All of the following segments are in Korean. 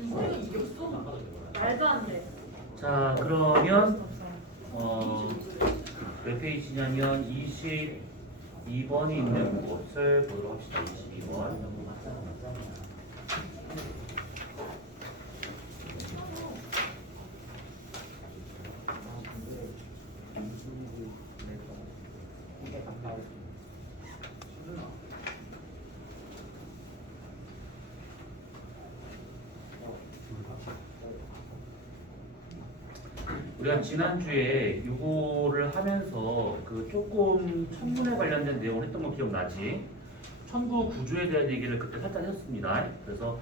윤택이 이겼어? 말도 안 돼. 자, 그러면 몇 페이지냐면 22번이 있는 곳을 보도록 합시다. 22번. 우리가 지난주에 요거를 하면서 그 조금 천문에 관련된 내용을 했던 거 기억나지? 천구 구조에 대한 얘기를 그때 살짝 했습니다. 그래서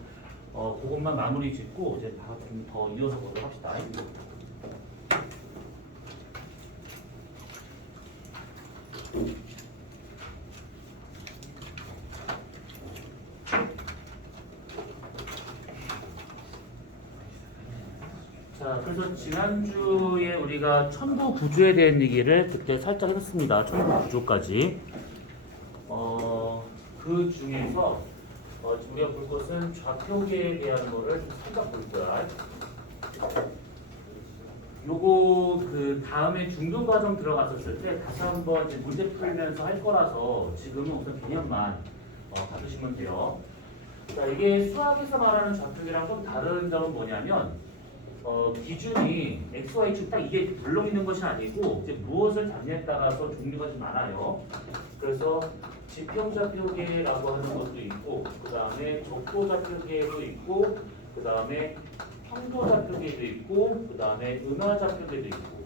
그것만 마무리 짓고 이제 다 좀 더 이어서 보도록 합시다. 자, 그래서 지난주에 우리가 천부 구조에 대한 얘기를 그때 살짝 했습니다. 천부 구조까지. 그 중에서 지금 우리가 볼 것은 좌표계에 대한 거를 좀 살짝 볼 거야. 요거 그 다음에 중등 과정 들어갔었을 때 다시 한번 이제 문제 풀면서 할 거라서 지금은 우선 개념만 받으시면 돼요. 자, 이게 수학에서 말하는 좌표계랑 좀 다른 점은 뭐냐면 기준이 x, y축 딱 이게 물렁 있는 것이 아니고 이제 무엇을 잡냐에 따라서 종류가 좀 많아요. 그래서 지평좌표계라고 하는 것도 있고, 그 다음에 적도좌표계도 있고, 그 다음에 평도좌표계도 있고, 그 다음에 은하좌표계도 있고.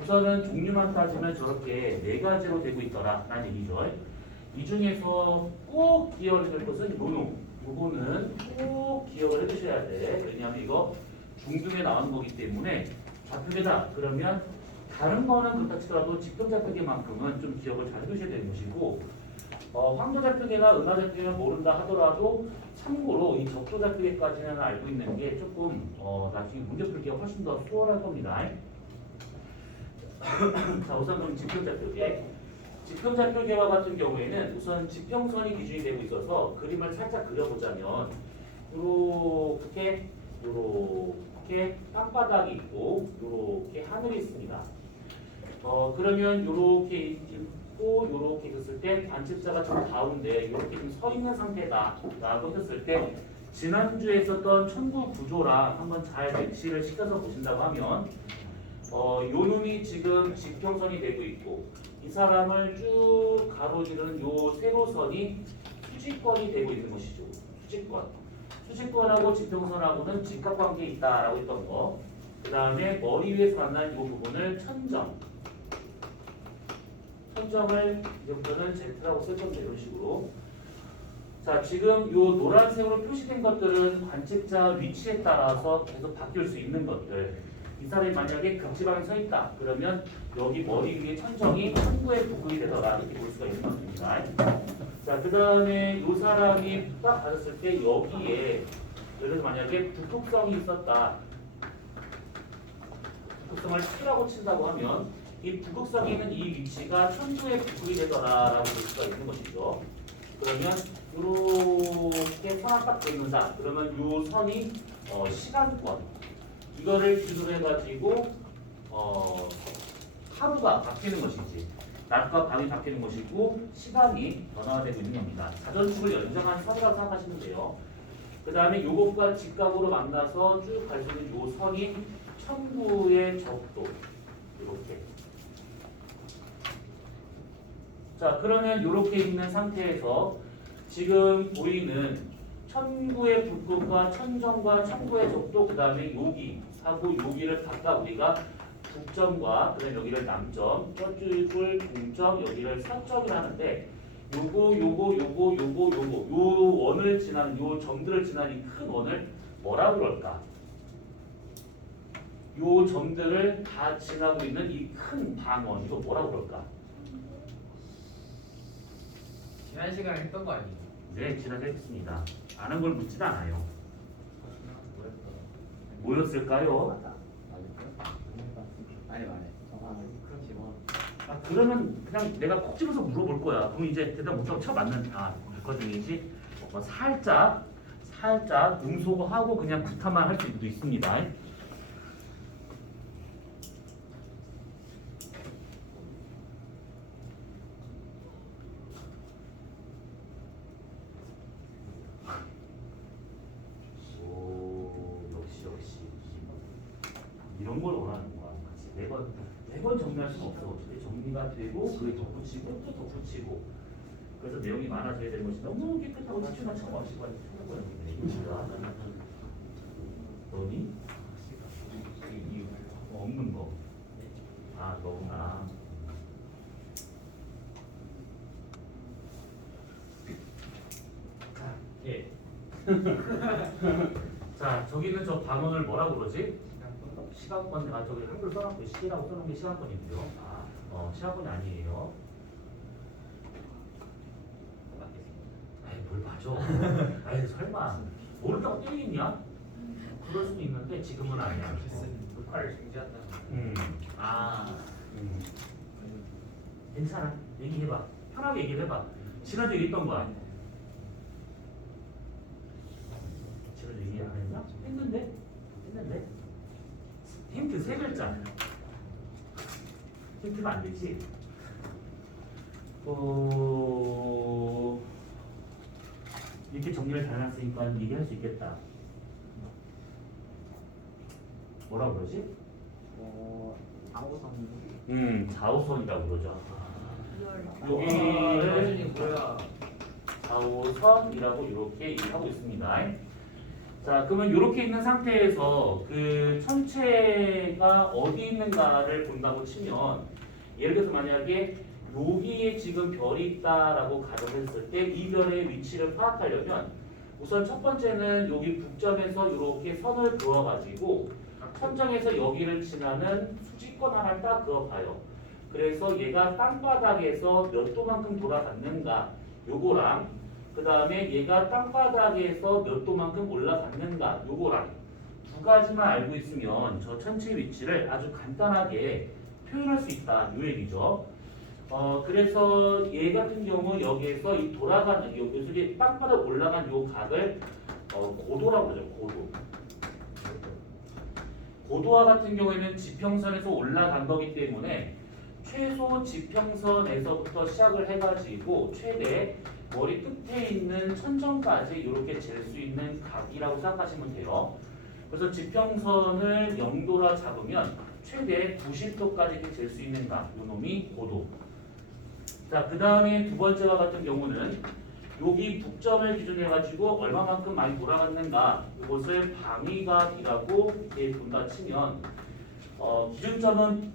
우선은 종류만 따지면 저렇게 네 가지로 되고 있더라 라는 얘기죠. 이 중에서 꼭 기억을 해둘 것은 요거는 꼭 기억을 해두셔야 돼. 왜냐하면 이거 중등에 나오는 거기 때문에 좌표계다 그러면 다른 거는 그렇다 치더라도 직경좌표계만큼은 좀 기억을 잘 해두셔야 되는 것이고, 황도좌표계나 은하좌표계는 모른다 하더라도 참고로 이 적도좌표계까지는 알고 있는 게 조금 나중에 문제 풀기가 훨씬 더 수월할 겁니다. 자, 우선 그럼 직경좌표계. 직경좌표계와 같은 경우에는 우선 지평선이 기준이 되고 있어서 그림을 살짝 그려보자면 요렇게 땅바닥이 있고 요렇게 하늘이 있습니다. 그러면 요렇게 있고 요렇게 있었을 때 관측자가 좀 가운데 요렇게 좀 서 있는 상태다라고 했을 때 지난주에 있었던 천구 구조랑 한번 잘 배치를 시켜서 보신다고 하면 요 놈이 지금 지평선이 되고 있고 이 사람을 쭉 가로지르는 요 세로선이 수직권이 되고 있는 것이죠. 수직권하고 지평선하고는 직각관계에 있다라고 했던 거. 그 다음에 머리 위에서 만난 이 부분을 천정을 이제부터는 Z라고 쓸 건데 이런 식으로. 자, 지금 요 노란색으로 표시된 것들은 관측자 위치에 따라서 계속 바뀔 수 있는 것들. 이 사람이 만약에 극지방에 서 있다. 그러면 여기 머리 위에 천정이 천구의 부근이 되더라. 이렇게 볼 수가 있는 겁니다. 자, 그 다음에 이 사람이 딱 받았을 때 여기에 예를 들어서 만약에 북극성이 있었다. 북극성을 T라고 친다고 하면 이 북극성에 있는 이 위치가 천구의 부근이 되더라라고 볼 수가 있는 것이죠. 그러면 이렇게 선을 딱 그린다. 그러면 이 선이 시간권. 이거를 기준으로 해가지고 하루가 바뀌는 것이지. 낮과 밤이 바뀌는 것이고 시간이 변화되고 있는 겁니다. 자전축을 연장한 선이라고 생각하시면 돼요. 그 다음에 요것과 직각으로 만나서 쭉 갈 수 있는 요 선이 천구의 적도. 이렇게. 자, 그러면 이렇게 있는 상태에서 지금 보이는 천구의 북극과 천정과 천구의 적도, 그 다음에 여기하고 여기를 각각 우리가 북점과 그다음에 여기를 남점, 저쪽을 동점, 여기를 서점을 하는데 요거 요 원을 지나는 요 점들을 지나는 이 큰 원을 뭐라고 그럴까? 요 점들을 다 지나고 있는 이 큰 방원 이거 뭐라고 그럴까? 지난 시간에 했던 거 아니에요? 네, 지난주에 했습니다. 아는 걸 묻진 않아요. 뭐였을까요? 아니 말해. 그러면 그냥 내가 콕 집어서 물어볼 거야. 그럼 이제 대답 못하고 쳐 맞는 거 중이지. 살짝 살짝 음소거하고 그냥 구타만 할 수도 있습니다. 오, 역시 이런 걸 원하는 거야. 같이 매번 정리할 수는 없어. 어차피 정리가 되고 그게 덧붙이고 또 덧붙이고. 그래서 내용이 많아져야 되는 것이 너무 깨끗하고 지출만 처음 없이 생각하는 건데 이거 뭐야? 너니? 이 없는 거. 아 너구나. 예. 자 저기는 저 반원을 뭐라고 그러지? 시간권. 아 저기 한글 써놨고 시라고 써놓은 게 시간권인데요. 시간권이 아니에요. 뭘 맞아? 아이 설마 모른다고 때리겠냐? 그럴 수도 있는데 지금은 아니야. 녹화를 중지한다. 아, 괜찮아. 얘기해봐. 편하게 얘기해봐. 지난주 얘기했던 거야. 지난주 얘기 안 했나? 했는데? 힌트 세 글자. 힌트가 안 되지? 이렇게 정리를 잘 해놨으니까 얘기할 수 있겠다. 뭐라고 그러지? 좌우선. 좌우선이라고 그러죠. 여기를 여기를 뭐야? 좌우선이라고 이렇게 얘기하고 있습니다. 자, 그러면 이렇게 있는 상태에서 그 천체가 어디 있는가를 본다고 치면, 예를 들어서 만약에 여기에 지금 별이 있다라고 가정했을 때 이 별의 위치를 파악하려면 우선 첫 번째는 여기 북점에서 이렇게 선을 그어가지고 천정에서 여기를 지나는 수직권 하나를 딱 그어봐요. 그래서 얘가 땅바닥에서 몇 도만큼 돌아갔는가 요거랑 그 다음에 얘가 땅바닥에서 몇 도만큼 올라갔는가 요거랑 두 가지만 알고 있으면 저 천체 위치를 아주 간단하게 표현할 수 있다 요 얘기죠. 그래서 얘 같은 경우 여기에서 이 돌아가는 요소리 땅바닥 올라간 요 각을 고도라고 그러죠. 고도와 같은 경우에는 지평선에서 올라간 거기 때문에 최소 지평선에서부터 시작을 해가지고 최대 머리 끝에 있는 천정까지 이렇게 잴 수 있는 각이라고 생각하시면 돼요. 그래서 지평선을 0도라 잡으면 최대 90도까지 이렇게 잴 수 있는 각, 요 놈이 고도. 자, 그 다음에 두 번째와 같은 경우는 여기 북점을 기준으로 해가지고 얼마만큼 많이 돌아갔는가 이것을 방위각이라고 이렇게 본다 치면 기준점은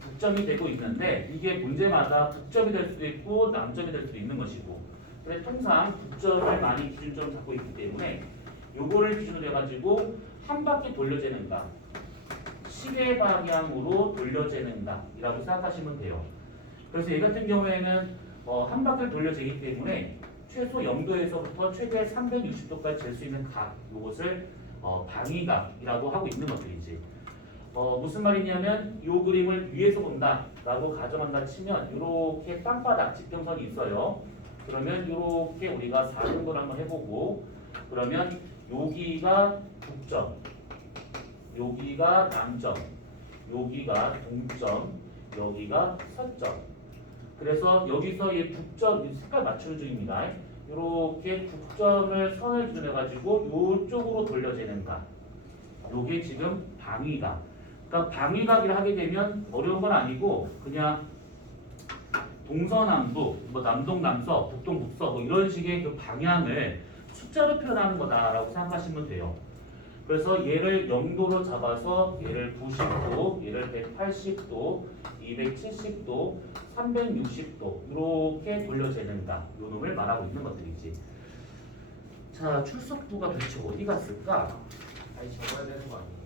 북점이 되고 있는데 이게 문제마다 북점이 될 수도 있고 남점이 될 수도 있는 것이고 근데 통상 북점을 많이 기준점을 잡고 있기 때문에 요거를 기준으로 해가지고 한 바퀴 돌려재는가 시계 방향으로 돌려재는가 이라고 생각하시면 돼요. 그래서 얘 같은 경우에는 한 바퀴를 돌려재기 때문에 최소 0도에서부터 최대 360도까지 잴 수 있는 각 이것을 방위각이라고 하고 있는 것들이지. 무슨 말이냐면 이 그림을 위에서 본다라고 가정한다 치면 이렇게 땅바닥 지평선이 있어요. 그러면 이렇게 우리가 4등분을 한번 해보고 그러면 여기가 북점, 여기가 남점, 여기가 동점, 여기가 서점. 그래서 여기서 이 북점 색깔 맞추는 중입니다. 이렇게 북점을 선을 기준해 가지고 이쪽으로 돌려지는 각. 요게 지금 방위각. 그러니까 방위각이라 하게 되면 어려운 건 아니고 그냥 동서남북, 뭐 남동남서, 북동북서 뭐 이런 식의 그 방향을 숫자로 표현하는 거다라고 생각하시면 돼요. 그래서 얘를 0도로 잡아서 얘를 90도, 얘를 180도, 270도, 360도 이렇게 돌려재는가 요 놈을 말하고 있는 것들이지. 자, 출석부가 도대체 어디 갔을까? 아니 적어야 되는 거 아니에요?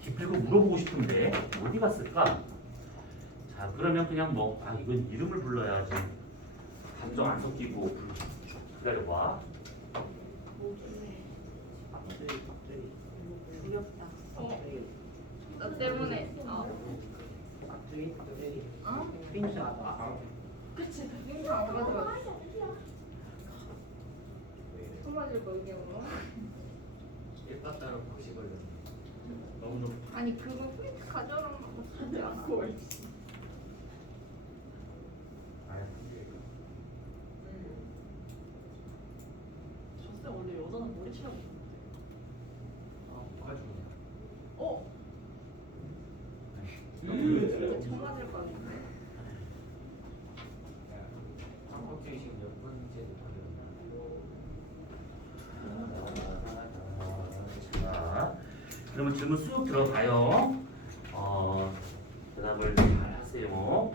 기필고 물어보고 싶은데 어디 갔을까? 자, 그러면 그냥 이건 이름을 불러야지. 감정 안 섞이고 기다려봐. 두렵다. 너 때문에. 그치. 맞아. 맞을 거예요. 일바따로 혹시 걸렸네. 너무 좀 아니 그거 포인트 가져오는 거 맞지 않아? 저쌤 원래 여자는 머리 치라고 했는데. 가지고. 어? 진짜 저 맞을 거 같은데. 삼각형이 지금 몇 번째 자, 그러면 질문 쑥 들어가요. 대답을 잘 하세요.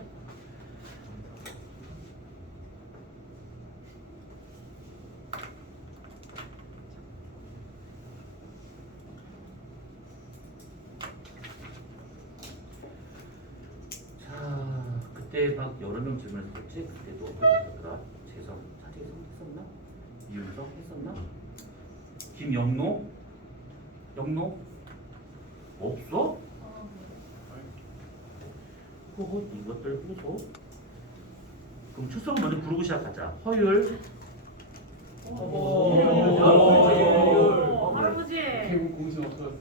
자, 그때 막 여러 명 질문했었지? 그때도 어떻더라? 재성, 차재성 했었나? 이윤석 했었나? 김영노? 영노? 없어? 호호 이것들 호소? 그럼 출석을 먼저 부르고 시작하자. 허율. 할아버지. 공신 없어졌어.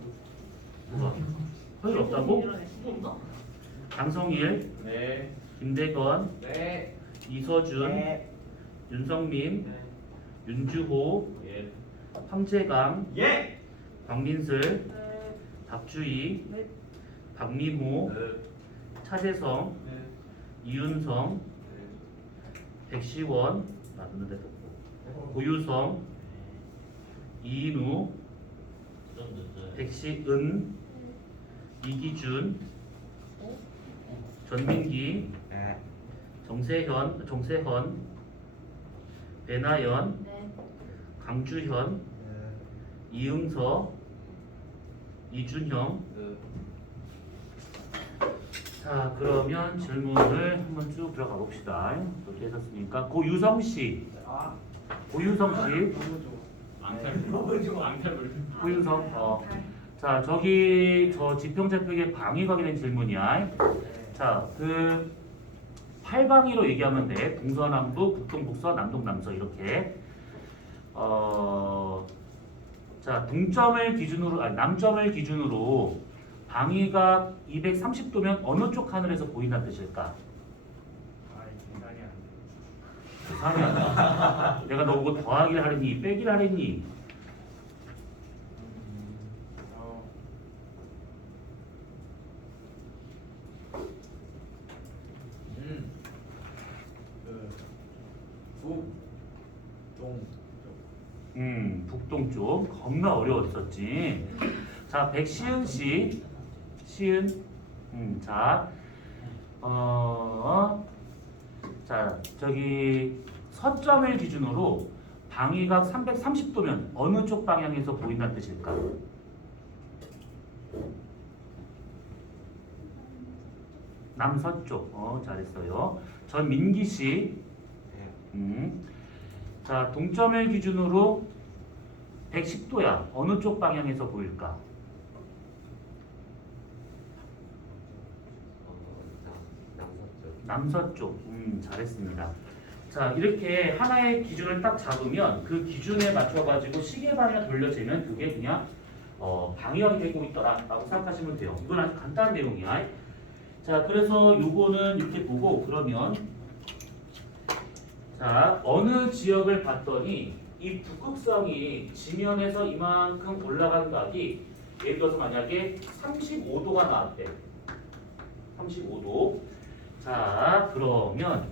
뭐야? 허율 없다고? 이러네. 또 없나? 장성일, 네. 김대건, 네. 이서준, 윤성민, 네. 윤주호, 예. 황재강, 예. 박민슬, 네. 박주희, 네. 박미호, 네. 차재성, 네. 이윤성, 백시원, 나누는데 떴고, 고유성, 이인우, 백시은, 이기준, 전민기, 정세헌, 배나연, 네. 강주현, 이응서, 이준형. 자, 그러면 질문을 한번 쭉 들어가 봅시다. 이렇게 했었으니까 고유성 씨, 고유성 씨, 너무 좋아. 앙탈물. 고유성. 자, 저기 저 지평자표에 방위 관계된 질문이야. 자, 그 8방위로 얘기하면 돼. 동서남북, 북동북서, 남동남서 이렇게. 자, 동점을 기준으로, 아니, 남점을 기준으로 방위가 230도면 어느 쪽 하늘에서 보인다는 뜻일까? 계산이 안 돼. 내가 너보고 더하기를 하랬니? 빼기를 하랬니? 북동쪽 겁나 어려웠었지. 자, 백시은 씨, 시은, 자, 자, 저기 서점을 기준으로 방위각 330도면 어느 쪽 방향에서 보인다는 뜻일까? 남서쪽. 잘했어요. 전민기 씨. 자, 동점을 기준으로 110도야. 어느 쪽 방향에서 보일까? 남서쪽. 잘했습니다. 자, 이렇게 하나의 기준을 딱 잡으면 그 기준에 맞춰가지고 시계 방향 돌려재면 그게 그냥 방위각이 되고 있더라라고 생각하시면 돼요. 이건 아주 간단한 내용이야. 자, 그래서 요거는 이렇게 보고 그러면 자, 어느 지역을 봤더니 이 북극성이 지면에서 이만큼 올라간 각이 예를 들어서 만약에 35도가 나왔대. 35도. 자, 그러면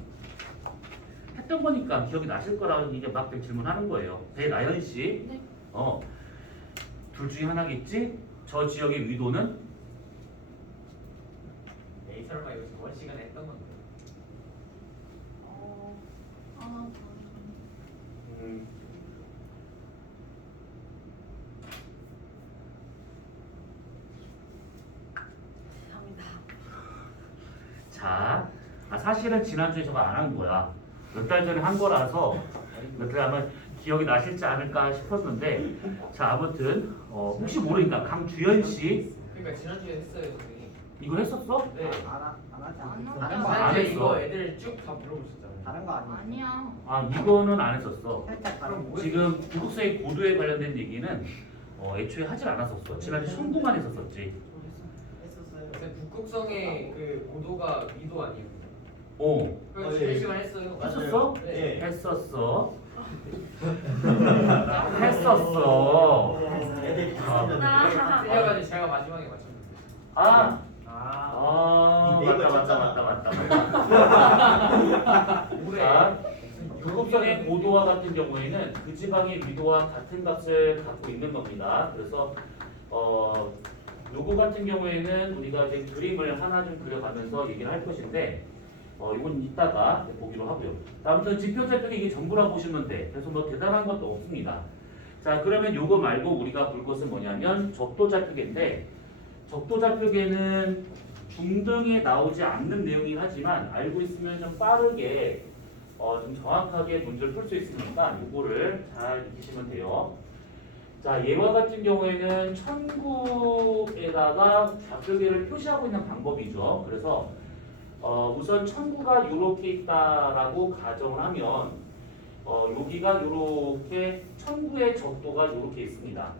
했던 거니까 기억이 나실 거라고 이제 막 질문하는 거예요. 배나연 씨. 네. 둘 중에 하나겠지? 저 지역의 위도는? 에이 설마 이거 저번 시간에 했던 건데. 감사합니다. 자, 사실은 지난주에 저거 안 한 거야. 몇 달 전에 한 거라서 몇 달 아마 기억이 나실지 않을까 싶었는데, 자, 아무튼 혹시 모르니까 강주현 씨 그러니까 지난주에 했어요, 선생님. 이거 했었어? 네. 안 안 지난주에 했어. 이거 애들 쭉 다 불러보셨잖아요. 다른 거 아니야? 아니야. 아 이거는 안 했었어. 살짝 다른 그럼 거. 뭐야? 지금 부국세의 고도에 관련된 얘기는 애초에 하질 않았었어. 지난주 청구만 했었었지. 했었어요. 근데 북극성의 그 고도가 미도 아니에요? 어 그럼 예. 지난 시간 했어요. 했었어? 네. 했었어. 했었어. 애들 아. 틀려가지고 제가 마지막에 맞췄는데. 아, 이 네이버 맞다. 올해 자, 북극성의 고도와 같은 경우에는 그 지방의 위도와 같은 값을 갖고 있는 겁니다. 그래서 요거 같은 경우에는 우리가 이제 그림을 하나 좀 그려가면서 얘기를 할 것인데 이건 이따가 보기로 하고요. 아무튼 지표좌표가 이게 전부라 보시면 돼. 그래서 뭐 대단한 것도 없습니다. 자, 그러면 요거 말고 우리가 볼 것은 뭐냐면 적도좌표계인데 적도좌표계는 중등에 나오지 않는 내용이긴 하지만 알고 있으면 좀 빠르게 좀 정확하게 문제를 풀 수 있으니까 요거를 잘 익히시면 돼요. 자, 얘와 같은 경우에는 천구에다가 좌표계를 표시하고 있는 방법이죠. 그래서 우선 천구가 이렇게 있다라고 가정을 하면 여기가 이렇게 천구의 적도가 이렇게 있습니다.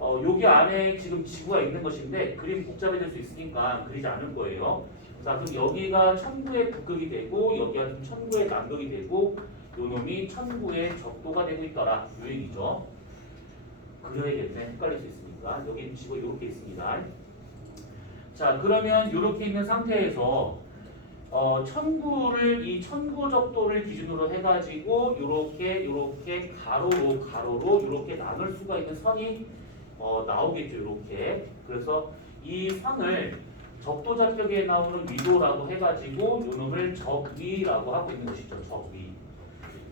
여기 안에 지금 지구가 있는 것인데 그림 복잡해질 수 있으니까 그리지 않을 거예요. 자, 그럼 여기가 천구의 북극이 되고 여기가 좀 천구의 남극이 되고 요 놈이 천구의 적도가 되고 있더라. 요 얘기죠. 그려야겠네. 헷갈릴 수 있으니까. 여기 지구가 이렇게 있습니다. 자, 그러면 이렇게 있는 상태에서 천구를 이 천구 적도를 기준으로 해가지고 이렇게 가로로 이렇게 나눌 수가 있는 선이 나오겠죠. 이렇게. 그래서 이 선을 적도좌표계에 나오는 위도라고 해가지고 이놈을 적위라고 하고 있는 것이죠. 적위.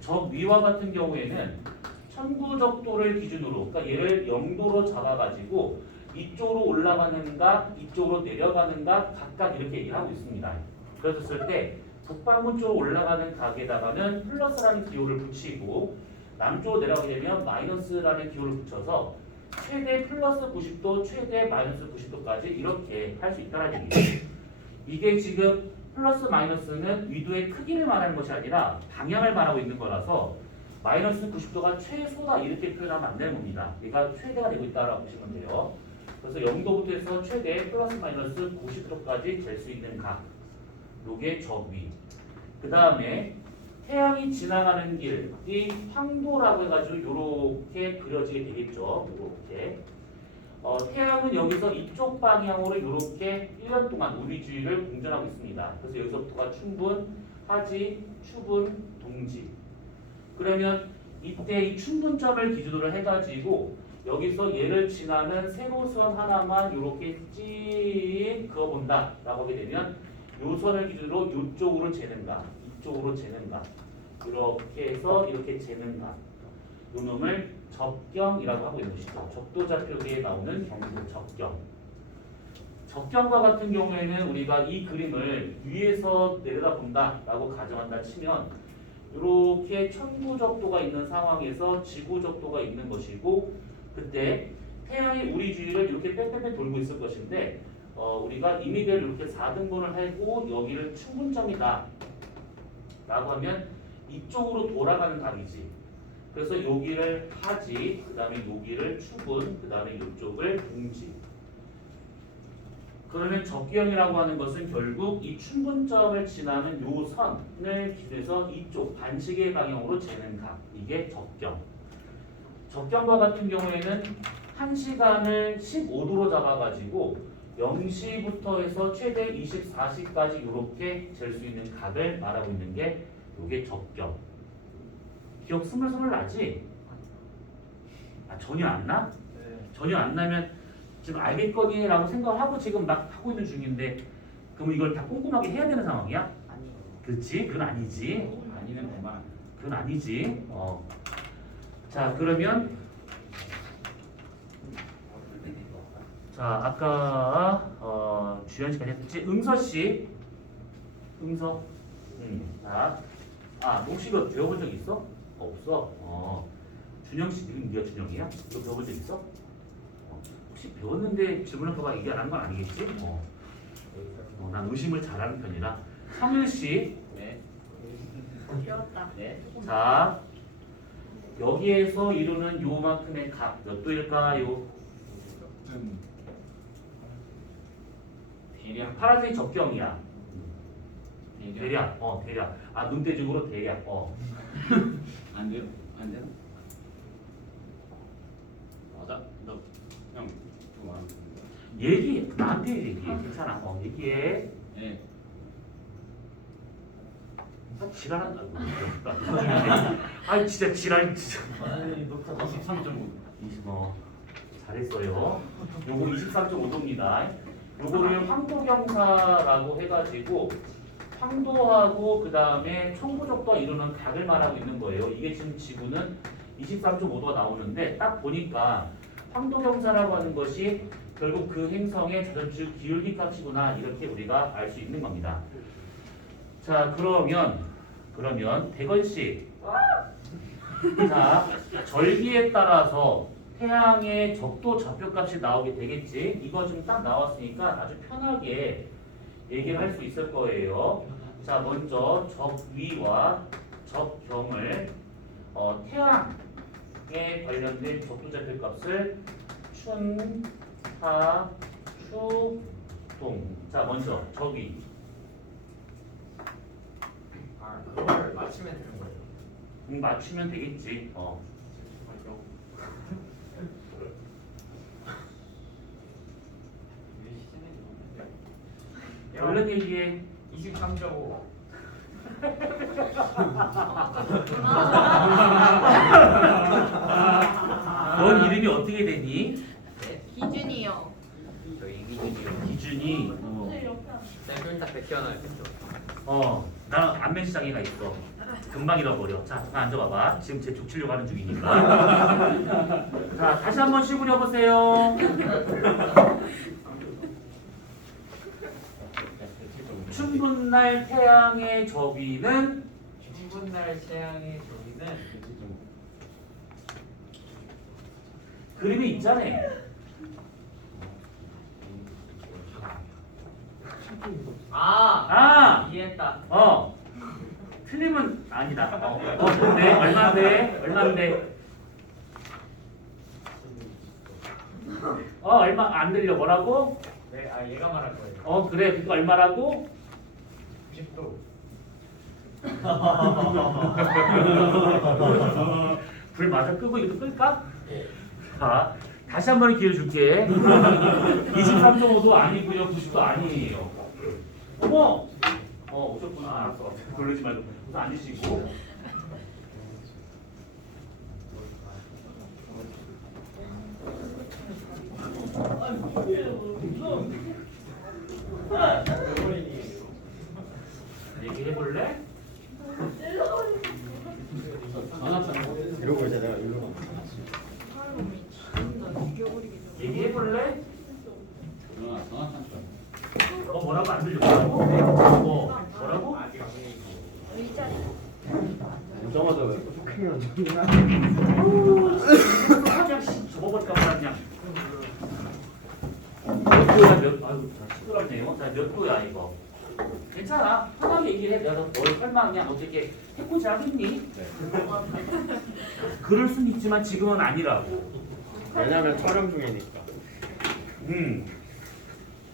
적위와 같은 경우에는 천구 적도를 기준으로, 그러니까 얘를 0도로 잡아가지고 이쪽으로 올라가는가, 이쪽으로 내려가는가 각각 이렇게 얘기를 하고 있습니다. 그랬을 때 북반구 쪽으로 올라가는 각에다가는 플러스라는 기호를 붙이고 남쪽으로 내려가게 되면 마이너스라는 기호를 붙여서 최대 플러스 90도, 최대 마이너스 90도까지 이렇게 할 수 있다는 얘기예요. 이게 지금 플러스 마이너스는 위도의 크기를 말하는 것이 아니라 방향을 말하고 있는 거라서 마이너스 90도가 최소다 이렇게 표현하면 안 되는 겁니다. 얘가 최대가 되고 있다라고 보시면 돼요. 그래서 0도부터 해서 최대 플러스 마이너스 90도까지 잴 수 있는 각. 요게 적위. 그 다음에 태양이 지나가는 길이 황도라고 해가지고 요렇게 그려지게 되겠죠. 요렇게. 태양은 여기서 이쪽 방향으로 요렇게 1년 동안 우리 주위를 공전하고 있습니다. 그래서 여기서부터가 춘분, 하지, 추분, 동지. 그러면 이때 이 춘분점을 기준으로 해가지고 여기서 얘를 지나는 세로선 하나만 이렇게 찡 그어본다 라고 하게 되면 요 선을 기준으로 이쪽으로 재는가 이쪽으로 재는가 이렇게 해서 이렇게 재는가 요 놈을 적경이라고 하고 있는 것이죠. 적도좌표계에 나오는 경도 적경. 적경과 같은 경우에는 우리가 이 그림을 위에서 내려다본다 라고 가정한다 치면 이렇게 천구적도가 있는 상황에서 지구적도가 있는 것이고 그때 태양이 우리 주위를 이렇게 빽빽빽 돌고 있을 것인데 우리가 임의대로 이렇게 4등분을 하고 여기를 춘분점이다 라고 하면 이쪽으로 돌아가는 각이지. 그래서 여기를 하지, 그 다음에 여기를 추분, 그 다음에 이쪽을 동지. 그러면 적경이라고 하는 것은 결국 이 춘분점을 지나는 요 선을 기준해서 이쪽 반시계 방향으로 재는 각. 이게 적경. 적경과 같은 경우에는 1시간을 15도로 잡아가지고 0시부터 해서 최대 24시까지 이렇게 잴 수 있는 각을 말하고 있는 게 이게 적경. 기억 스물스물 나지? 전혀 안 나? 네. 전혀 안 나면 지금 알겠거니 라고 생각하고 지금 막 하고 있는 중인데 그럼 이걸 다 꼼꼼하게 해야 되는 상황이야? 아니요. 그렇지? 그건 아니지. 아니는 대만. 그건 아니지. 자, 그러면 자, 아까 주연 씨까지 했었지. 응서 씨. 응서. 자. 혹시 이거 배워본 적 있어? 없어. 준영 씨, 네가 준영이야? 이거 배워본 적 있어? 혹시 배웠는데 질문할까봐 얘기 안 한 건 아니겠지? 난 의심을 잘하는 편이라. 성일 씨. 네. 귀엽다. 네. 자, 여기에서 이루는 요만큼의 각 몇 도일까요? 대략 파란색이 적경이야. 대략. 대략. 아, 눈대중으로 대략. 안 돼요? 안 되나? 맞아. 너 그냥 좀 안. 얘기 나한테 얘기해. 괜찮아. 얘기해. 예. 지랄한다. 아니 진짜 지랄 진짜. 아니 녹화 23.5. 20 잘했어요. 요거 23.5도입니다. 요거를 황도경사라고 해가지고 황도하고 그 다음에 청부적도가 이루는 각을 말하고 있는 거예요. 이게 지금 지구는 23.5도가 나오는데 딱 보니까 황도경사라고 하는 것이 결국 그 행성의 자전축 기울기 값이구나 이렇게 우리가 알 수 있는 겁니다. 자 그러면 대건 씨, 자 절기에 따라서 태양의 적도 좌표값이 나오게 되겠지. 이거 좀 딱 나왔으니까 아주 편하게 얘기를 할 수 있을 거예요. 자 먼저 적위와 적경을 태양에 관련된 적도 좌표값을 춘, 하, 추, 동. 자 먼저 적위. 아 그걸 맞추면 되는 거예요. 맞추면 되겠지. 얼른 얘기해. 23.5. 넌 이름이 어떻게 되니? 기준이요. 저희 기준이요. 기준이. 쌤 딱 백현아요. 나는 안면 시장애가 있어. 금방 잃어버려. 자, 잠깐 앉아봐봐. 지금 제 족치려고 하는 중이니까. 자, 다시 한번 시구려 보세요. 춘분날 태양의 저비는 춘분날 태양의 저기는 그림이 있잖아. 아! 이해했다. 틀리면 아니다. 근데 얼마인데? 얼마인데? 얼마 안 들려. 뭐라고? 네, 얘가 말할 거예요. 그래. 그거 얼마라고? 90도. 불 마저 끄고 이것도 끌까? 자, 다시 한 번 기회 줄게. 23.5도 아니고요. 90도 아니에요. 어머! 오셨구나. 알았어. 그러지 말고 우선 앉으시고. 얘기해볼래? 이러고 이제 내가 일로 얘기해볼래? 정확한 점. 뭐라고 안 들려? 뭐라고? 뭐라고? 의자. 오자마자 왜 크게 안 그냥 접어버릴까 봐 그냥. 몇 도야 아유 시끄럽네요. 자, 몇 도야 이거? 괜찮아. 편하게 얘기해. 내가 뭘 설마 그냥 어떻게 해코지 하겠니? 그럴 순 있지만 지금은 아니라고. 왜냐면 촬영 중이니까.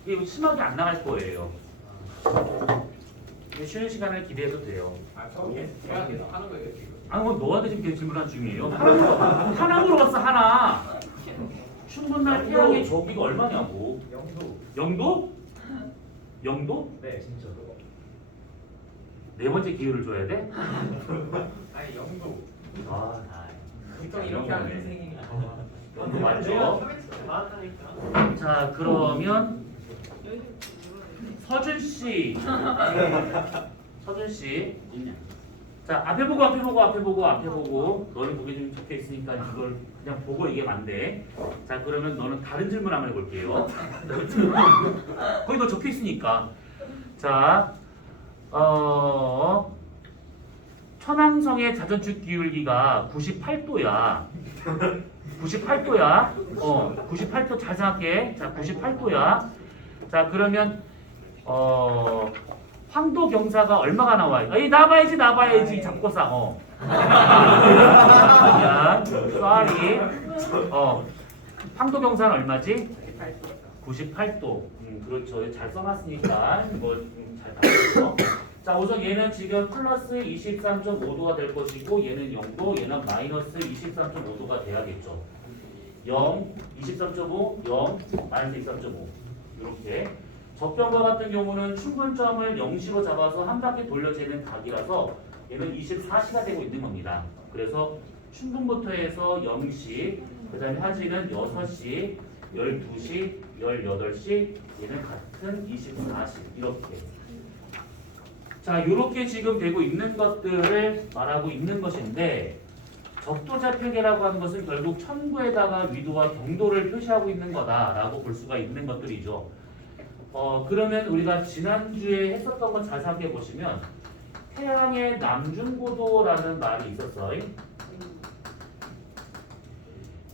이게 심하게 안 나갈 거예요. 쉬는 시간을 기대해도 돼요. 제가 계속 하는 거예요 지금. 뭐 너한테 지금 계속 질문한 중이에요. 하나 물어봤어 하나. 춘분날 태양의 저기가 얼마냐고. 0도. 0도? 0도? 네, 진짜. 네 번째 기회를 줘야 돼? 아니 0도. 아, 보통 이렇게 하는 선생님이. 0도 맞죠? 자, 그러면 서준 씨. 서준 씨. 있냐? 자, 앞에 보고. 너는 거기 좀 적혀 있으니까 이걸 그냥 보고 얘기하면 안 돼. 자, 그러면 너는 다른 질문 한번 해볼게요. 거기 너 적혀 있으니까. 자, 천왕성의 자전축 기울기가 98도야. 98도야. 98도 잘 생각해. 자, 98도야. 자, 그러면 황도 경사가 얼마가 나와요? 에이 나봐야지 잡고사. 미안. sorry. 황도 경사는 얼마지? 98도. 그렇죠. 잘 써놨으니까 잘 봤죠. 자, 우선 얘는 지금 플러스 23.5도가 될 것이고 얘는 0도, 얘는 마이너스 23.5도가 돼야겠죠. 0, 23.5, 0, 마이너스 23.5 이렇게. 적병과 같은 경우는 충분점을 0시로 잡아서 한 바퀴 돌려지는 각이라서 얘는 24시가 되고 있는 겁니다. 그래서 충분부터 해서 0시, 그 다음에 하지는 6시, 12시, 18시, 얘는 같은 24시 이렇게. 자, 이렇게 지금 되고 있는 것들을 말하고 있는 것인데 적도좌표계라고 하는 것은 결국 천구에다가 위도와 경도를 표시하고 있는 거다라고 볼 수가 있는 것들이죠. 그러면 우리가 지난주에 했었던 거 잘 생각해 보시면 태양의 남중고도라는 말이 있었어요.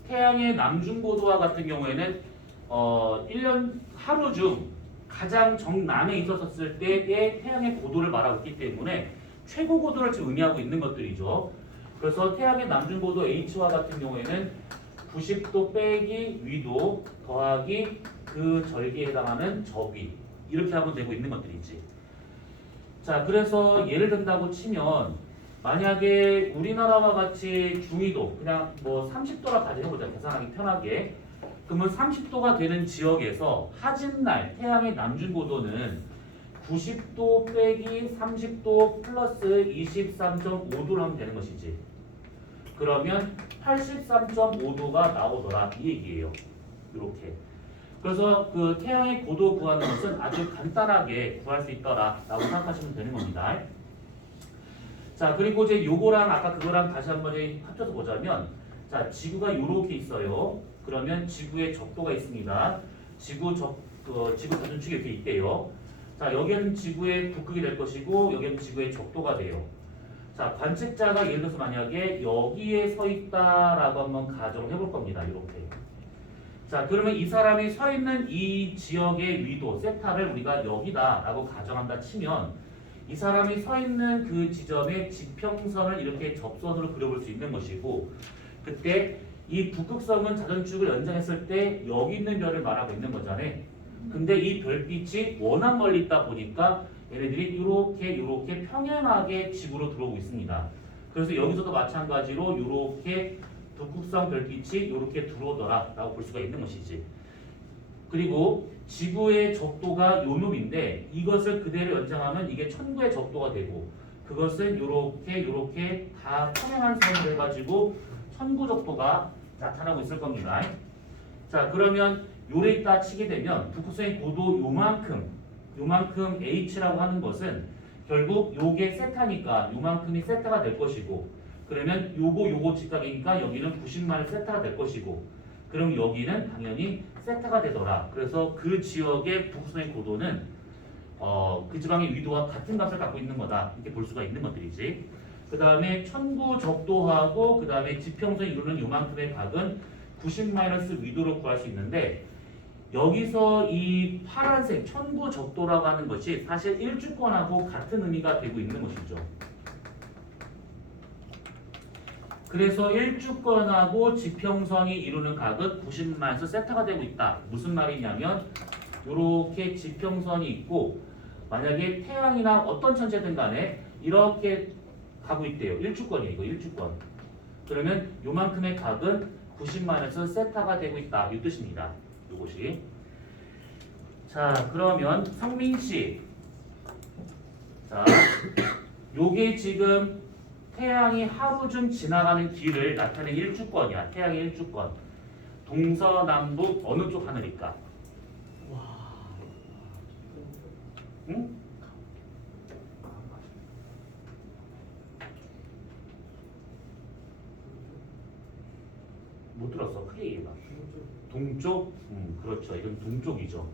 태양의 남중고도와 같은 경우에는 1년 하루 중 가장 정남에 있었을 때의 태양의 고도를 말하고 있기 때문에 최고 고도를 지금 의미하고 있는 것들이죠. 그래서 태양의 남중고도 H와 같은 경우에는 90도 빼기 위도 더하기 그 절기에 해당하는 접이 이렇게 하면 되고 있는 것들이지. 자, 그래서 예를 든다고 치면 만약에 우리나라와 같이 중위도 그냥 뭐 30도라 가정해보자. 계산하기 편하게. 그러면 30도가 되는 지역에서 하진날 태양의 남중고도는 90도 빼기 30도 플러스 23.5도로 하면 되는 것이지. 그러면 83.5도가 나오더라 이 얘기예요. 이렇게. 그래서 그 태양의 고도 구하는 것은 아주 간단하게 구할 수 있더라 라고 생각하시면 되는 겁니다. 자, 그리고 이제 요거랑 아까 그거랑 다시 한번 합쳐서 보자면, 자, 지구가 요렇게 있어요. 그러면 지구의 적도가 있습니다. 지구 자전축이 이렇게 있대요. 자, 여기는 지구의 북극이 될 것이고 여기는 지구의 적도가 돼요. 자, 관측자가 예를 들어서 만약에 여기에 서 있다라고 한번 가정을 해볼 겁니다. 이렇게. 자, 그러면 이 사람이 서 있는 이 지역의 위도 세타를 우리가 여기다라고 가정한다 치면 이 사람이 서 있는 그 지점의 지평선을 이렇게 접선으로 그려볼 수 있는 것이고, 그때 이 북극성은 자전축을 연장했을 때 여기 있는 별을 말하고 있는 거잖아요. 근데 이 별빛이 워낙 멀리 있다 보니까 얘네들이 이렇게 평행하게 지구로 들어오고 있습니다. 그래서 여기서도 마찬가지로 이렇게 북극성 별빛이 이렇게 들어오더라 라고 볼 수가 있는 것이지. 그리고 지구의 적도가 요 놈인데 이것을 그대로 연장하면 이게 천구의 적도가 되고, 그것은 요렇게 다 평행한 선을 해가지고 천구 적도가 나타나고 있을 겁니다. 자, 그러면 요래 있다 치게 되면 북극성의 고도 요만큼 h라고 하는 것은 결국 요게 세타니까 요만큼이 세타가 될 것이고, 그러면 요거 직각이니까 여기는 90마일 세타가 될 것이고, 그럼 여기는 당연히 세타가 되더라. 그래서 그 지역의 북극성의 고도는 그 지방의 위도와 같은 값을 갖고 있는 거다. 이렇게 볼 수가 있는 것들이지. 그 다음에 천구 적도하고 그 다음에 지평선이 이루는 요만큼의 각은 90마이너스 위도로 구할 수 있는데, 여기서 이 파란색 천구 적도라고 하는 것이 사실 일주권하고 같은 의미가 되고 있는 것이죠. 그래서 일주권하고 지평선이 이루는 각은 90마이너스 세타가 되고 있다. 무슨 말이냐면 이렇게 지평선이 있고 만약에 태양이나 어떤 천체든 간에 이렇게 가고 있대요. 일주권이에요. 이거 일주권. 그러면 요만큼의 각은 90마이너스 세타가 되고 있다. 이 뜻입니다. 요것이. 자, 그러면 성민씨. 자, 요게 지금 태양이 하루 중 지나가는 길을 나타낸 일주권이야. 태양의 일주권. 동서남북 어느 쪽 하늘일까? 응? 못 들었어. 크게 얘기해봐. 동쪽? 그렇죠. 이건 동쪽이죠.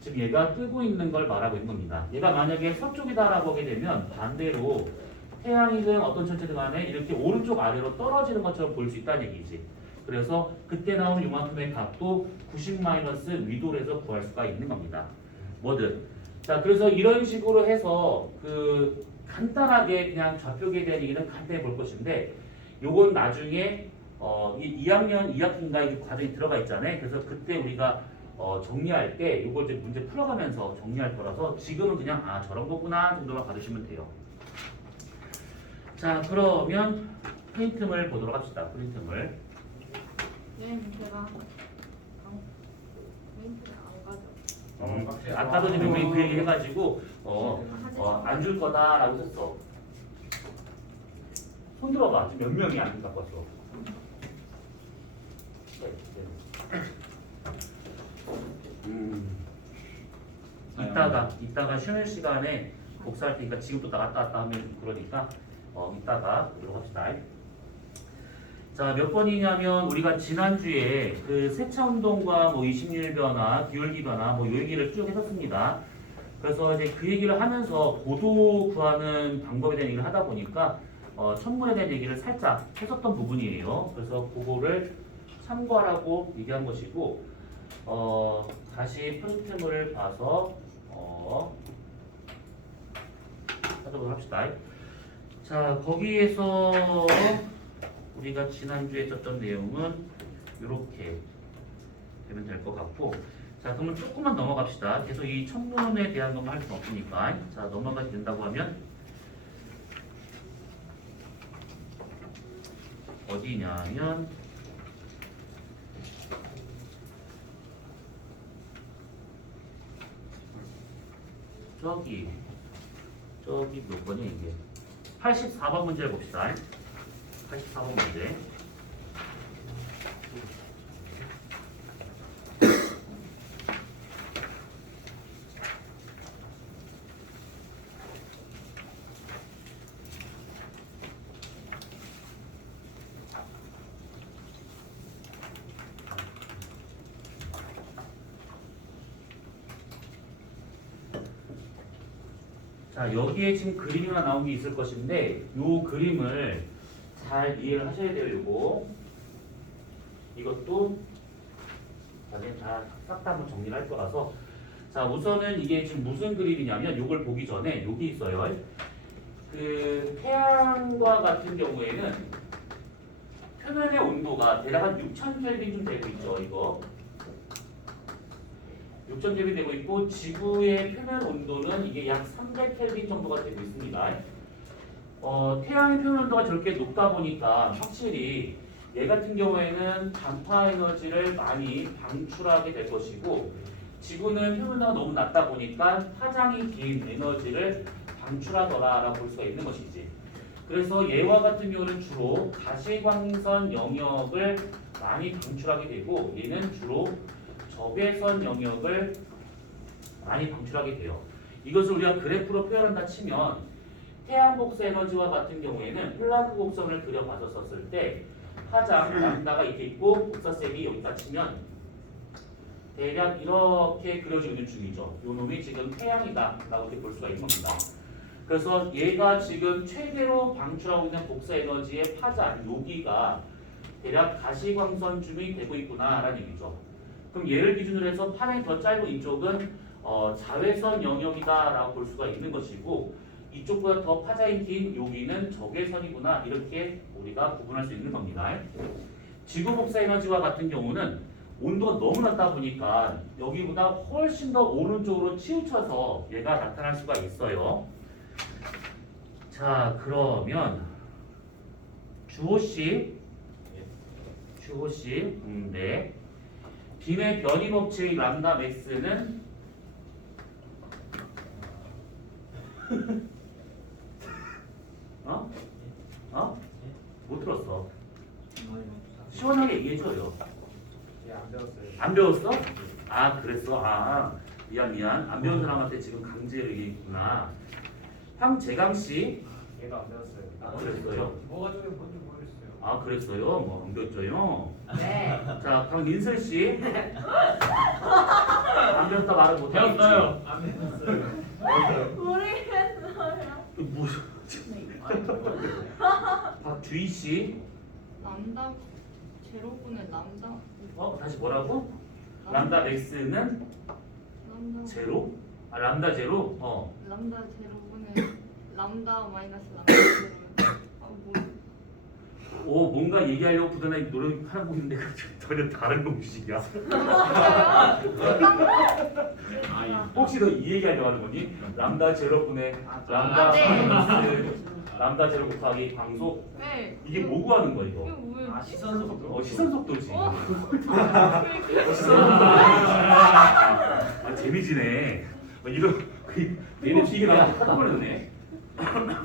지금 얘가 뜨고 있는 걸 말하고 있는 겁니다. 얘가 만약에 서쪽이다라고 하게 되면 반대로 태양이든 어떤 천체든 간에 이렇게 오른쪽 아래로 떨어지는 것처럼 보일 수 있다는 얘기지. 그래서 그때 나오는 요만큼의 각도 90 마이너스 위도로 해서 구할 수가 있는 겁니다. 뭐든 자, 그래서 이런 식으로 해서 그 간단하게 그냥 좌표계에 대한 얘기는 간단히 볼 것인데 요건 나중에 이 2학년 2학기인가 이 과정이 들어가 있잖아요. 그래서 그때 우리가 정리할 때 요걸 이제 문제 풀어가면서 정리할 거라서 지금은 그냥 아 저런 거구나 정도만 봐주시면 돼요. 자, 그러면 프린트물 보도록 합시다. 프린트물. 네, 제가 멘트를 안 가져. 아까도 이제 명명이 그 얘기 해가지고 안 줄 거다라고 했어. 손 들어봐. 지금 몇 명이 안 갖고 왔어. 이따가 쉬는 시간에 복사할 테니까 지금 또 나갔다 왔다 하면 그러니까 이따가 보도록 합시다. 자, 몇 번이냐면 우리가 지난주에 그 세차 운동과 뭐 20일 변화, 기울기 변화 뭐 요 얘기를 쭉 했었습니다. 그래서 이제 그 얘기를 하면서 고도 구하는 방법에 대한 얘기를 하다 보니까 천문에 대한 얘기를 살짝 했었던 부분이에요. 그래서 그거를 참고하라고 얘기한 것이고 다시 프린트물을 봐서 하도록 합시다. 자, 거기에서 우리가 지난주에 썼던 내용은 이렇게 되면 될 것 같고, 자, 그러면 조금만 넘어갑시다. 계속 이 천문에 대한 것만 할 수 없으니까. 자, 넘어가게 된다고 하면 어디냐면 저기 몇 번이야 이게? 84번 문제를 봅시다. 84번 문제. 자, 여기에 지금 그림이 하나 나온 게 있을 것인데 이 그림을 잘 이해를 하셔야 돼요. 이것도 나중에 싹 다 한번 정리를 할 거라서. 자, 우선은 이게 지금 무슨 그림이냐면 이걸 보기 전에 여기 있어요. 그 태양과 같은 경우에는 표면의 온도가 대략 한 6000켈빈쯤 되고 있죠. 이거 6000켈빈 되고 있고 지구의 표면 온도는 이게 약 300켈빈 정도가 되고 있습니다. 태양의 표면 온도가 저렇게 높다 보니까 확실히 얘 같은 경우에는 단파 에너지를 많이 방출하게 될 것이고 지구는 표면 온도가 너무 낮다 보니까 파장이 긴 에너지를 방출하더라라고 볼 수가 있는 것이지. 그래서 얘와 같은 경우는 주로 가시광선 영역을 많이 방출하게 되고 얘는 주로 적외선 영역을 많이 방출하게 돼요. 이것을 우리가 그래프로 표현한다 치면 태양 복사 에너지와 같은 경우에는 플랑크 곡선을 그려봤었을 때 파장 람다가 이렇게 있고 복사색이 여기다 치면 대략 이렇게 그려지고 있는 중이죠. 요 놈이 지금 태양이다 라고 이렇게 볼 수가 있는 겁니다. 그래서 얘가 지금 최대로 방출하고 있는 복사 에너지의 파장 여기가 대략 가시광선쯤이 되고 있구나 라는 얘기죠. 그럼 얘를 기준으로 해서 파장이 더 짧은 이쪽은 자외선 영역이다 라고 볼 수가 있는 것이고 이쪽보다 더 파장이 긴 여기는 적외선이구나 이렇게 우리가 구분할 수 있는 겁니다. 지구 복사 에너지와 같은 경우는 온도가 너무 낮다 보니까 여기보다 훨씬 더 오른쪽으로 치우쳐서 얘가 나타날 수가 있어요. 자, 그러면 주호씨 네. 빔의 변이 법칙의 람다 맥스는 못 들었어. 시원하게 얘기해줘요. 안 배웠어요. 안 배웠어? 아, 그랬어. 미안. 안 배운 사람한테 지금 강제로 얘기했구나. 황재강씨. 얘가 안 배웠어요. 그랬어요. 뭐가 중에 뭔지 모르겠어요. 그랬어요. 뭐 안 배웠죠요. 네. 자, 강민슬씨. 안 배웠다 말을 못하겠지. 배웠어요. 안 배웠어요. 모르겠어요. 뭐 박주희씨. 람다 제로분의 람다 다시 뭐라고? 람다 맥스는 람다 제로? 아 람다 제로? 람다 제로분의 람다 마이너스 람다 제로면 오 뭔가 얘기하려고 부단하게 노력하고 있는데 전혀 다른 공식이야. 아, 혹시 너 이 얘기하려고 하는 거니? 람다 제로분의 람다 네. 마이너스 람다 제로 곱하기 광속 네. 이게 뭐 구하는 거야 이거 이거? 뭐예요? 시선 속도. 시선 속도지. 어? 시선 속도. 아 재미지네. 이거 얘네 이게 내가 하다 버렸네.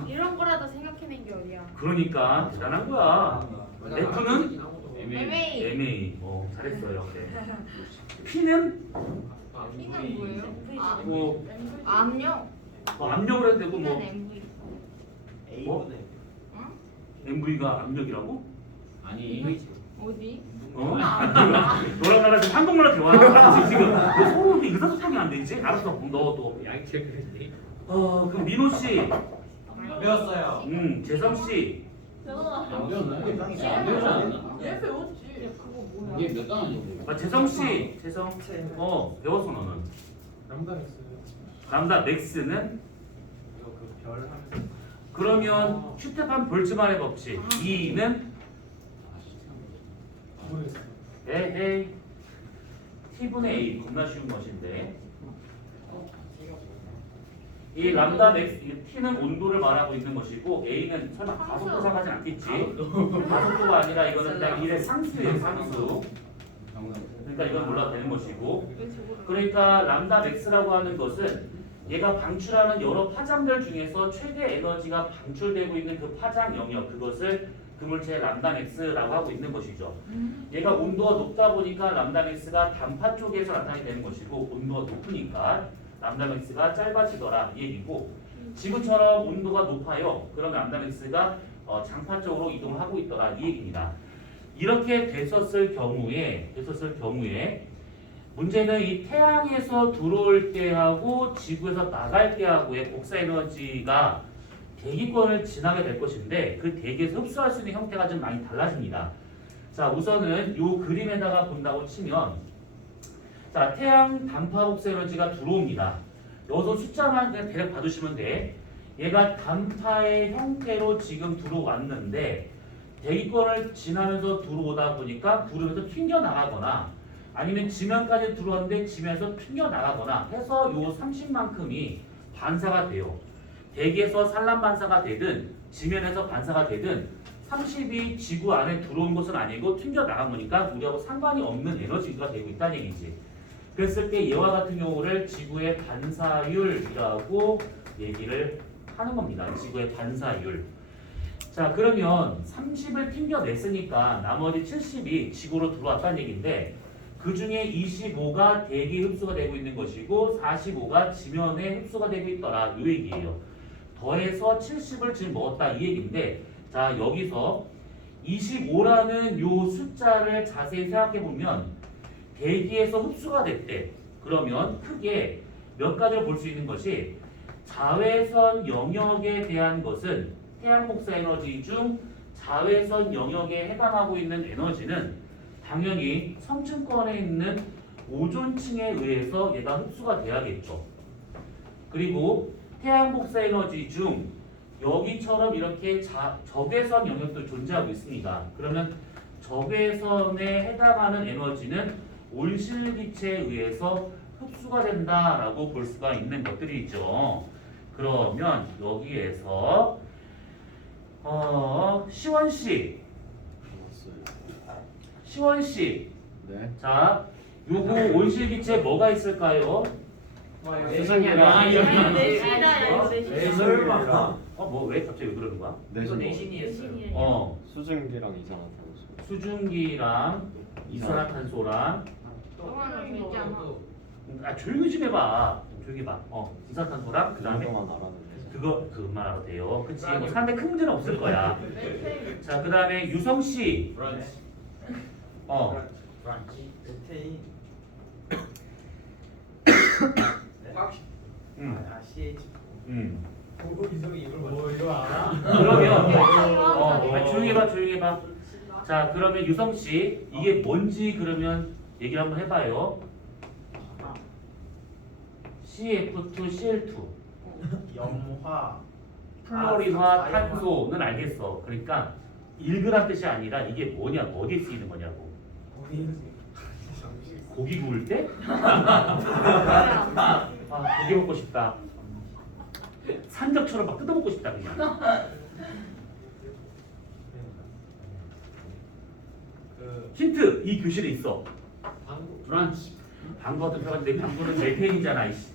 이런 거라도 생각해낸 게 어디야? 그러니까 대단한 거야. F는 MA. MA. 잘했어요. 네. P는 P는 뭐예요? 뭐 압력. 압력을 해도 되고 P는 뭐 MV. A분의 응? MV가 압력이라고? 아니 어디? 너랑 나랑 지금 한국말로 대화하는 지금 너 서로 이렇게 의사소통이 안 되지? 알았어. 그럼 너도. 그럼 민호 씨, 안 배웠어요. 재성 씨, 대단하. 안 배웠나? 안 배우지 않았나? 얘 배웠지. 그거 뭐야? 이게 몇 단원이야? 재성 씨, 재성. 배웠어 너는. 람다 했어요. 람다 맥스는 이거 그별 하면서. 그러면 슈테판 볼츠만의 법칙. 2는 모르겠어요. 에헤이 T분의 A 겁나 쉬운 것인데 이 람다 맥스 이 T는 온도를 말하고 있는 것이고 A는 설마 가속도 생각하진 않겠지. 가속도가 아니라 이거는 그냥 일의 상수예요 상수. 그러니까 이건 몰라도 되는 것이고 그러니까 람다 맥스라고 하는 것은 얘가 방출하는 여러 파장들 중에서 최대 에너지가 방출되고 있는 그 파장 영역 그것을 그 물체의 람다 맥스라고 하고 있는 것이죠. 얘가 온도가 높다 보니까 람다 맥스가 단파 쪽에서 나타나게 되는 것이고 온도가 높으니까 람다 맥스가 짧아지더라 이 얘기고 지구처럼 온도가 높아요. 그럼 람다 맥스가 장파 쪽으로 이동을 하고 있더라 이 얘기입니다. 이렇게 됐었을 경우에 문제는 이 태양에서 들어올 때하고 지구에서 나갈 때하고의 복사 에너지가 대기권을 지나게 될 것인데 그 대기에서 흡수할 수 있는 형태가 좀 많이 달라집니다. 자 우선은 이 그림에다가 본다고 치면 자 태양 단파 복사 에너지가 들어옵니다. 여기서 숫자만 그냥 대략 봐두시면 돼. 얘가 단파의 형태로 지금 들어왔는데 대기권을 지나면서 들어오다 보니까 구름에서 튕겨나가거나 아니면 지면까지 들어왔는데 지면에서 튕겨나가거나 해서 요 30만큼이 반사가 돼요. 대기에서 산란 반사가 되든 지면에서 반사가 되든 30이 지구 안에 들어온 것은 아니고 튕겨나간 거니까 우리하고 상관이 없는 에너지가 되고 있다는 얘기지. 그랬을 때 얘와 같은 경우를 지구의 반사율이라고 얘기를 하는 겁니다. 지구의 반사율. 자 그러면 30을 튕겨냈으니까 나머지 70이 지구로 들어왔다는 얘기인데 그 중에 25가 대기 흡수가 되고 있는 것이고 45가 지면에 흡수가 되고 있더라 이 얘기예요. 더해서 70을 지금 먹었다 이 얘기인데 자 여기서 25라는 요 숫자를 자세히 생각해 보면 대기에서 흡수가 됐대. 그러면 크게 몇 가지를 볼 수 있는 것이 자외선 영역에 대한 것은 태양 복사 에너지 중 자외선 영역에 해당하고 있는 에너지는 당연히 성층권에 있는 오존층에 의해서 얘가 흡수가 돼야겠죠. 그리고 태양 복사 에너지 중 여기처럼 이렇게 적외선 영역도 존재하고 있습니다. 그러면 적외선에 해당하는 에너지는 온실기체에 의해서 흡수가 된다라고 볼 수가 있는 것들이 있죠. 그러면 여기에서 시원 씨, 네. 자, 요거 온실기체 뭐가 있을까요? 수성이랑 내시다. 설마. 뭐 왜 갑자기 왜 그러는 거야? 내신이었어요. 수증기랑 이산화탄소. 수증기랑 이산화탄소랑 동화는 있지 않아. 조용히 좀 해봐. 조용히 봐. 이산화탄소랑 그 그다음에 정도만 알아도 되죠. 그것만 알아도 돼요. 그치? 뭐 사는데 큰 문제는 없을 거야. 메테인. 자, 그다음에 유성 씨. 브란치. 에테인. CH. 이성이 이걸 뭐 이거 알아? 그러면 조용히 해봐. 자, 그러면 유성 씨 이게 뭔지 그러면 얘기를 한번 해봐요. CF2CL2 염화 플로린화 탄소는 알겠어. 그러니까 1g 뜻이 아니라 이게 뭐냐, 어디에 쓰이는 거냐고. 고기 구울 때? 아, 고기 먹고 싶다. 산적처럼 막 뜯어먹고 싶다 그냥. 힌트! 이 교실에 있어. 브란치. 방구 같은 표현인데 방구는 내 팬이잖아. 이씨.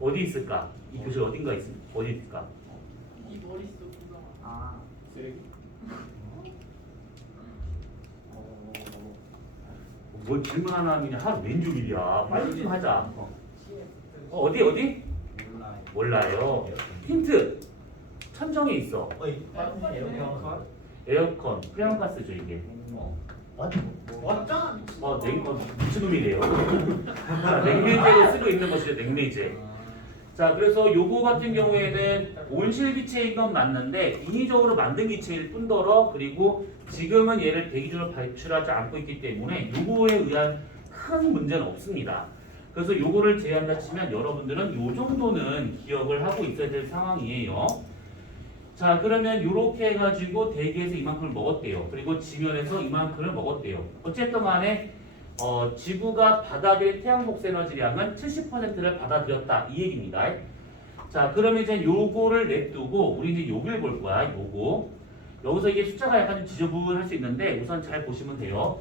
어디 있을까? 이 교실 어딘가 어디 있을까? 이 머릿속 구성. 쓰레기. 뭘 질문 하나 하면 하루 왼쪽일이야. 빨리 좀 하자. 어디? 몰라요. 힌트. 천정에 있어. 에어컨, 프레온가스죠 이게. 왔잖아. 미친놈이래요. 자, 냉매제로 쓰고 있는 것이죠, 냉매제. 자, 그래서 요거 같은 경우에는 온실 기체인 건 맞는데 인위적으로 만든 기체일 뿐더러 그리고 지금은 얘를 대기적으로 발출하지 않고 있기 때문에 요거에 의한 큰 문제는 없습니다. 그래서 요거를 제외한다 치면 여러분들은 요 정도는 기억을 하고 있어야 될 상황이에요. 자, 그러면 요렇게 해가지고 대기에서 이만큼을 먹었대요. 그리고 지면에서 이만큼을 먹었대요. 어쨌든 간에 지구가 받아들인 태양 복수 에너지량은 70%를 받아들였다. 이 얘기입니다. 자, 그러면 이제 요거를 냅두고 우리 이제 요걸 볼 거야. 요거. 여기서 이게 숫자가 약간 좀 지저분할 수 있는데 우선 잘 보시면 돼요.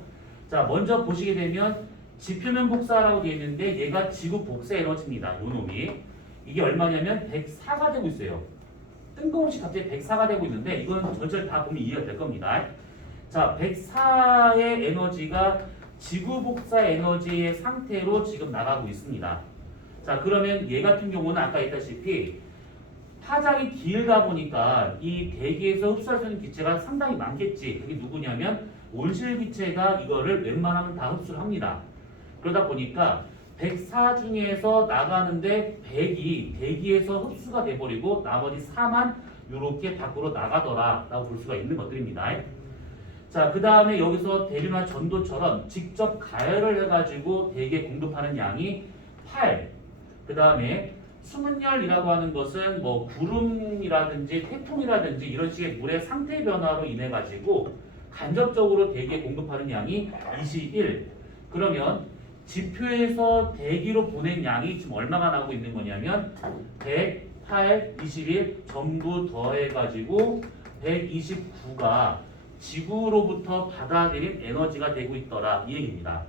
자, 먼저 보시게 되면 지표면 복사라고 되어 있는데 얘가 지구 복사 에너지입니다. 요 놈이. 이게 얼마냐면 104가 되고 있어요. 뜬금없이 갑자기 104가 되고 있는데 이건 전체를 다 보면 이해가 될 겁니다. 자, 104의 에너지가 지구 복사 에너지의 상태로 지금 나가고 있습니다. 자, 그러면 얘 같은 경우는 아까 했다시피 파장이 길다 보니까 이 대기에서 흡수할 수 있는 기체가 상당히 많겠지. 그게 누구냐면 온실 기체가 이거를 웬만하면 다 흡수를 합니다. 그러다 보니까 104 중에서 나가는데 100이 대기에서 흡수가 돼버리고 나머지 4만 이렇게 밖으로 나가더라 라고 볼 수가 있는 것들입니다. 자, 그 다음에 여기서 대류나 전도처럼 직접 가열을 해가지고 대기에 공급하는 양이 8. 그 다음에 수문열이라고 하는 것은 뭐 구름이라든지 태풍이라든지 이런 식의 물의 상태 변화로 인해 가지고 간접적으로 대기에 공급하는 양이 21. 그러면 지표에서 대기로 보낸 양이 지금 얼마가 나오고 있는 거냐면 100, 8, 21 전부 더해가지고 129가 지구로부터 받아들인 에너지가 되고 있더라 이 얘기입니다.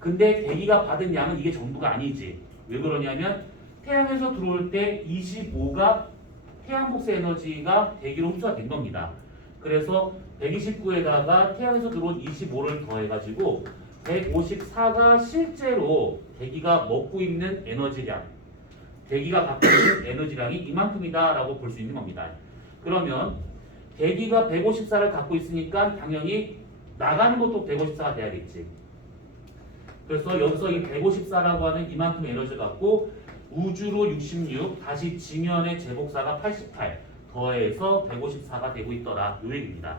근데 대기가 받은 양은 이게 전부가 아니지. 왜 그러냐면 태양에서 들어올 때 25가 태양 복수 에너지가 대기로 흡수가 된 겁니다. 그래서 129에다가 태양에서 들어온 25를 더해가지고 154가 실제로 대기가 먹고 있는 에너지량, 대기가 갖고 있는 에너지량이 이만큼이다 라고 볼 수 있는 겁니다. 그러면 대기가 154를 갖고 있으니까 당연히 나가는 것도 154가 돼야겠지. 그래서 여기서 이 154라고 하는 이만큼 에너지를 갖고 우주로 66, 다시 지면의 재복사가 88, 더해서 154가 되고 있더라. 요 얘기입니다.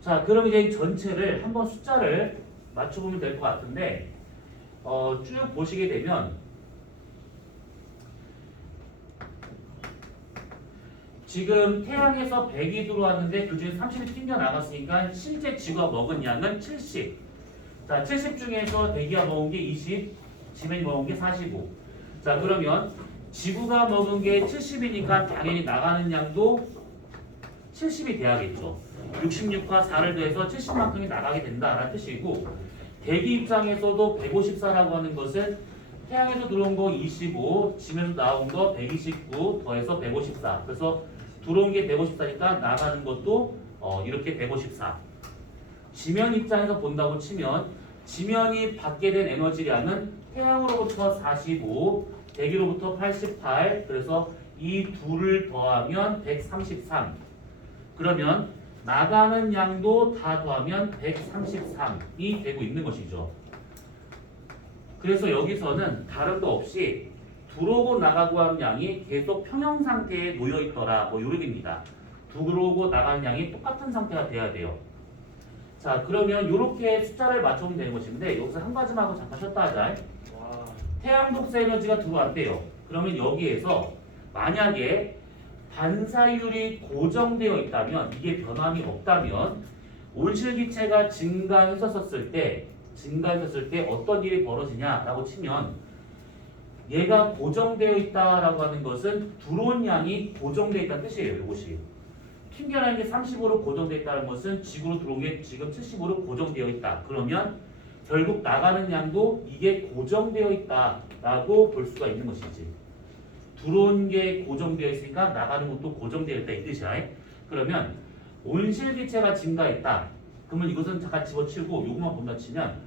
자, 그럼 이제 전체를 한번 숫자를 맞춰보면 될 것 같은데 쭉 보시게 되면 지금 태양에서 100이 들어왔는데 그중에 30이 튕겨나갔으니까 실제 지구가 먹은 양은 70. 자, 70 중에서 대기가 먹은 게 20, 지면이 먹은 게 45. 자, 그러면 지구가 먹은 게 70이니까 당연히 나가는 양도 70이 돼야겠죠. 66과 4를 더해서 70만큼이 나가게 된다라는 뜻이고, 대기 입장에서도 154라고 하는 것은 태양에서 들어온 거 25, 지면에서 나온 거 129 더해서 154. 그래서 들어온 게 154니까 나가는 것도 이렇게 154. 지면 입장에서 본다고 치면 지면이 받게 된 에너지량은 태양으로부터 45, 대기로부터 88, 그래서 이 둘을 더하면 133. 그러면 나가는 양도 다 더하면 133이 되고 있는 것이죠. 그래서 여기서는 다름도 없이 들어오고 나가고 하는 양이 계속 평형 상태에 놓여 있더라. 뭐 요렇게입니다. 들어오고 나가는 양이 똑같은 상태가 돼야 돼요. 자, 그러면 이렇게 숫자를 맞춰보면 되는 것인데 여기서 한 가지만 하고 잠깐 쉬었다 하자. 와. 태양 복사 에너지가 들어왔대요. 그러면 여기에서 만약에 반사율이 고정되어 있다면, 이게 변함이 없다면 온실기체가 증가했었을 때 어떤 일이 벌어지냐라고 치면, 얘가 고정되어 있다라고 하는 것은 들어온 양이 고정되어 있다는 뜻이에요. 이것이 튕겨나는 게 30으로 고정되어 있다는 것은 지구로 들어온 게 지금 70으로 고정되어 있다. 그러면 결국 나가는 양도 이게 고정되어 있다라고 볼 수가 있는 것이지. 들어온 게 고정되어 있으니까 나가는 것도 고정되어 있다 이 뜻이야. 그러면 온실기체가 증가했다. 그러면 이것은 잠깐 집어치우고 요것만 본다 치면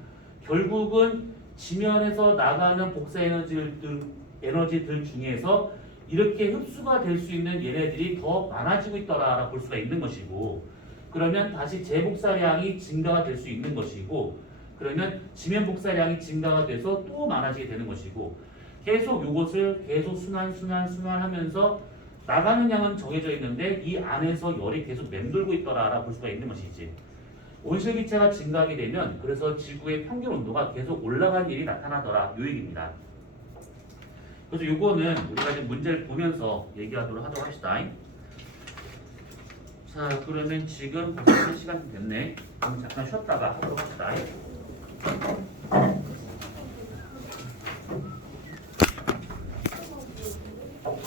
결국은 지면에서 나가는 복사 에너지들 중에서 이렇게 흡수가 될 수 있는 얘네들이 더 많아지고 있더라라고 볼 수가 있는 것이고, 그러면 다시 재복사량이 증가가 될 수 있는 것이고, 그러면 지면 복사량이 증가가 돼서 또 많아지게 되는 것이고, 계속 이것을 계속 순환하면서 나가는 양은 정해져 있는데 이 안에서 열이 계속 맴돌고 있더라라고 볼 수가 있는 것이지. 온실기체가 증가하게 되면 그래서 지구의 평균 온도가 계속 올라가는 일이 나타나더라 요 얘기입니다. 그래서 요거는 우리가 지금 문제를 보면서 얘기하도록 하도록 합시다. 자, 그러면 지금 벌써 시간이 됐네. 그럼 잠깐 쉬었다가 하도록 합시다.